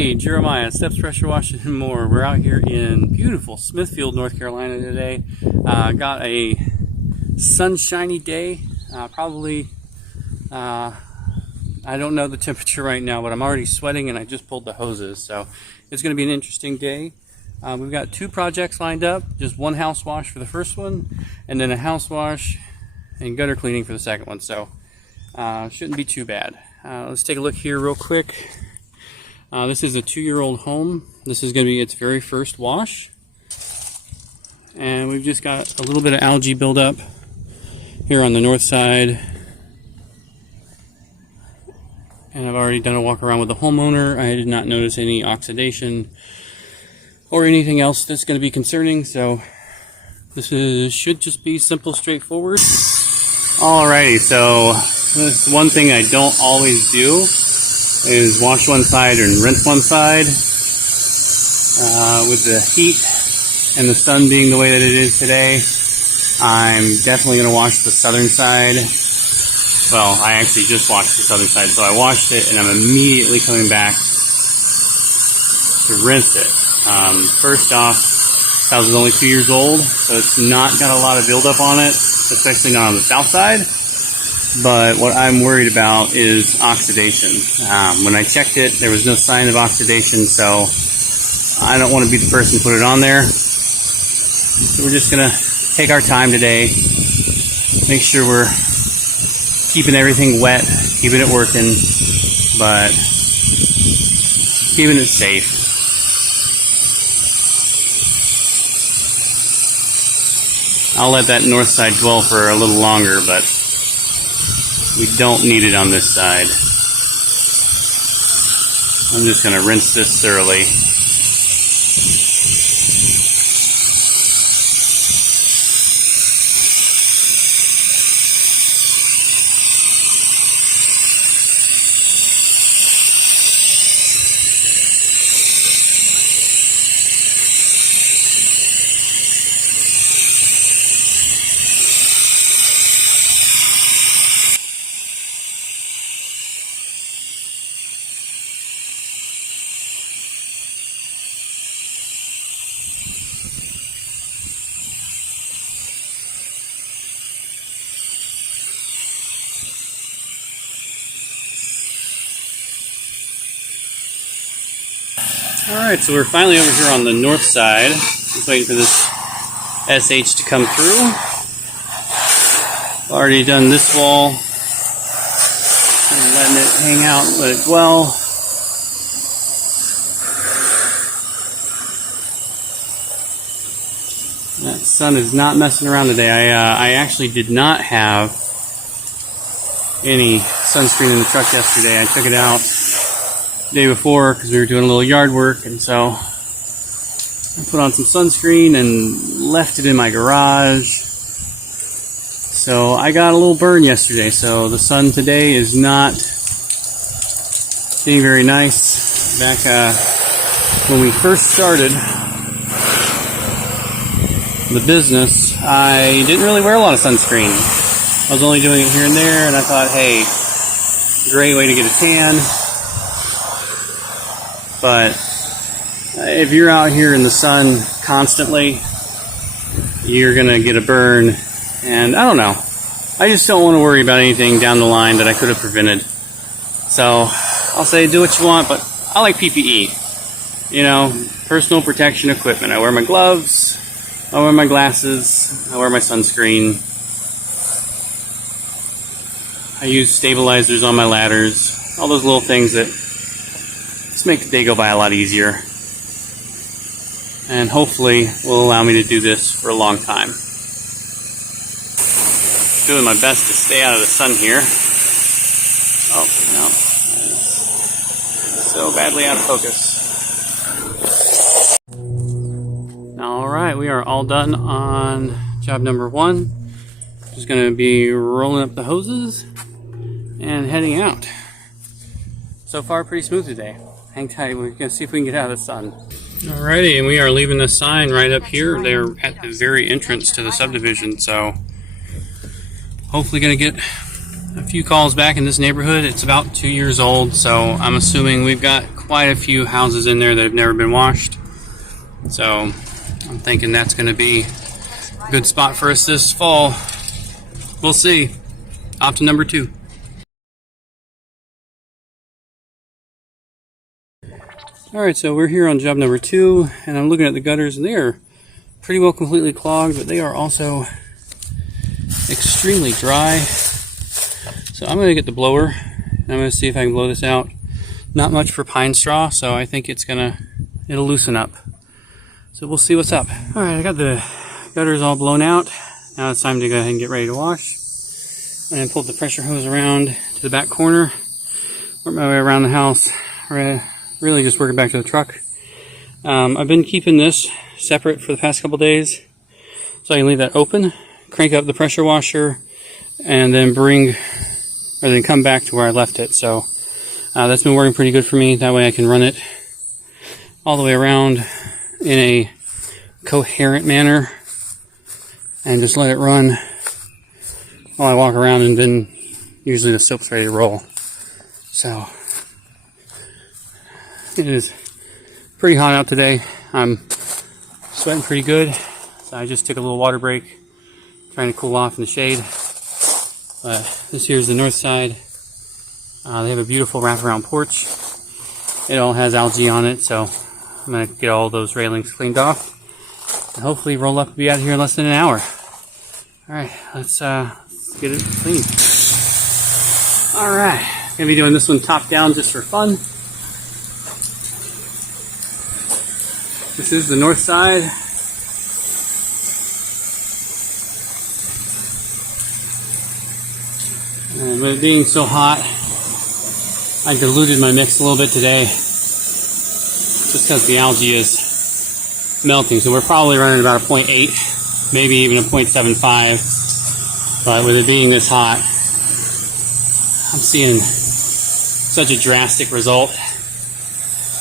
Hey, Jeremiah, Steps Pressure Washing and more. We're out here in beautiful Smithfield, North Carolina today. Got a sunshiny day. Probably, I don't know the temperature right now, but I'm already sweating and I just pulled the hoses. So it's going to be an interesting day. We've got two projects lined up. Just one house wash for the first one, and then a house wash and gutter cleaning for the second one. So shouldn't be too bad. Let's take a look here real quick. This is a 2-year-old home. This is going to be its very first wash. And we've just got a little bit of algae buildup here on the north side. And I've already done a walk around with the homeowner. I did not notice any oxidation or anything else that's going to be concerning. So this should just be simple, straightforward. Alrighty, so this one thing I don't always do is wash one side and rinse one side. With the heat and the sun being the way that it is today, I'm definitely going to wash the southern side. Well, I actually just washed the southern side, so I washed it and I'm immediately coming back to rinse it. First off, this house is only 2 years old, so it's not got a lot of buildup on it, especially not on the south side. But what I'm worried about is oxidation. When I checked it, there was no sign of oxidation, so I don't want to be the person to put it on there. So we're just going to take our time today, make sure we're keeping everything wet, keeping it working, but keeping it safe. I'll let that north side dwell for a little longer, but we don't need it on this side. I'm just going to rinse this thoroughly. Alright, so we're finally over here on the north side. Just waiting for this SH to come through. Already done this wall. And letting it hang out, let it dwell. That sun is not messing around today. I actually did not have any sunscreen in the truck yesterday. I took it out the day before because we were doing a little yard work, and so I put on some sunscreen and left it in my garage. So I got a little burn yesterday, so the sun today is not being very nice. Back when we first started the business, I didn't really wear a lot of sunscreen. I was only doing it here and there, and I thought, hey, great way to get a tan. But if you're out here in the sun constantly, you're going to get a burn. And I don't know. I just don't want to worry about anything down the line that I could have prevented. So I'll say do what you want, but I like PPE. You know, personal protection equipment. I wear my gloves, I wear my glasses, I wear my sunscreen. I use stabilizers on my ladders. All those little things that just make the day go by a lot easier, and hopefully will allow me to do this for a long time. Doing my best to stay out of the sun here. Oh no, so badly out of focus. Alright, we are all done on job number 1. Just going to be rolling up the hoses and heading out. So far pretty smooth today. Hang tight, we're going to see if we can get out of the sun. Alrighty, and we are leaving the sign right up here. They're at the very entrance to the subdivision, so hopefully going to get a few calls back in this neighborhood. It's about 2 years old, so I'm assuming we've got quite a few houses in there that have never been washed. So I'm thinking that's going to be a good spot for us this fall. We'll see. Off to number 2. Alright, so we're here on job number 2, and I'm looking at the gutters, and they are pretty well completely clogged, but they are also extremely dry. So I'm going to get the blower, and I'm going to see if I can blow this out. Not much for pine straw, so I think it'll loosen up. So we'll see what's up. Alright, I got the gutters all blown out. Now it's time to go ahead and get ready to wash. And pulled the pressure hose around to the back corner. Worked my way around the house. Really just working back to the truck. I've been keeping this separate for the past couple days, so I can leave that open, crank up the pressure washer, and then come back to where I left it. So that's been working pretty good for me. That way I can run it all the way around in a coherent manner and just let it run while I walk around, and then usually the soap's ready to roll. So it is pretty hot out today. I'm sweating pretty good, so I just took a little water break, trying to cool off in the shade. But this here's the north side. They have a beautiful wraparound porch. It all has algae on it, so I'm going to get all those railings cleaned off and hopefully roll up and be out of here in less than an hour. Alright, let's get it clean. Alright, going to be doing this one top down just for fun. This is the north side. And with it being so hot, I diluted my mix a little bit today, just because the algae is melting. So we're probably running about a 0.8, maybe even a 0.75. But with it being this hot, I'm seeing such a drastic result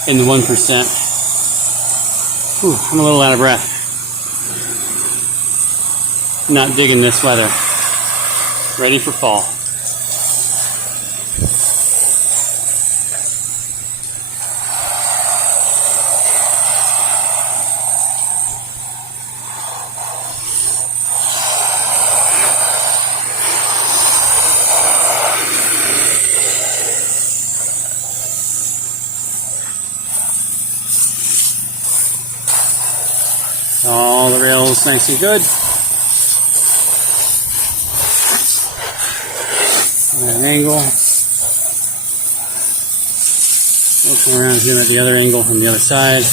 in the 1%. Whew, I'm a little out of breath. Not digging this weather. Ready for fall. All the rails nice and good. At an angle. Looking around here at the other angle from the other side.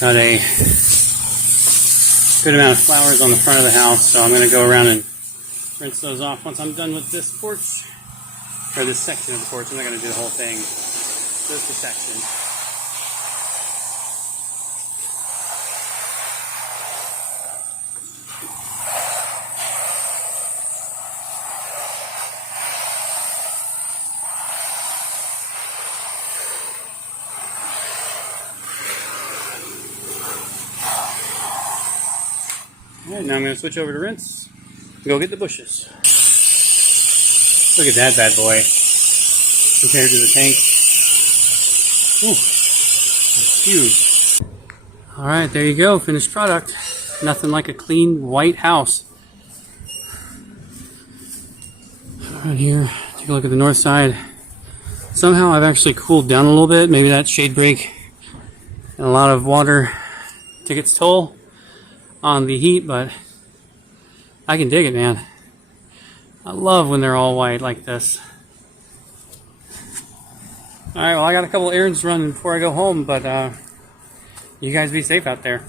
Got a good amount of flowers on the front of the house, so I'm going to go around and rinse those off once I'm done with this porch, or this section of the porch. I'm not going to do the whole thing, just the section. Alright, now I'm going to switch over to rinse and go get the bushes. Look at that bad boy compared to the tank. Ooh, it's huge. Alright, there you go, finished product. Nothing like a clean white house. Right here, take a look at the north side. Somehow I've actually cooled down a little bit. Maybe that shade break and a lot of water took its toll. on the heat, but I can dig it, man. I love when they're all white like this. Alright, well, I got a couple errands to run before I go home, but you guys be safe out there.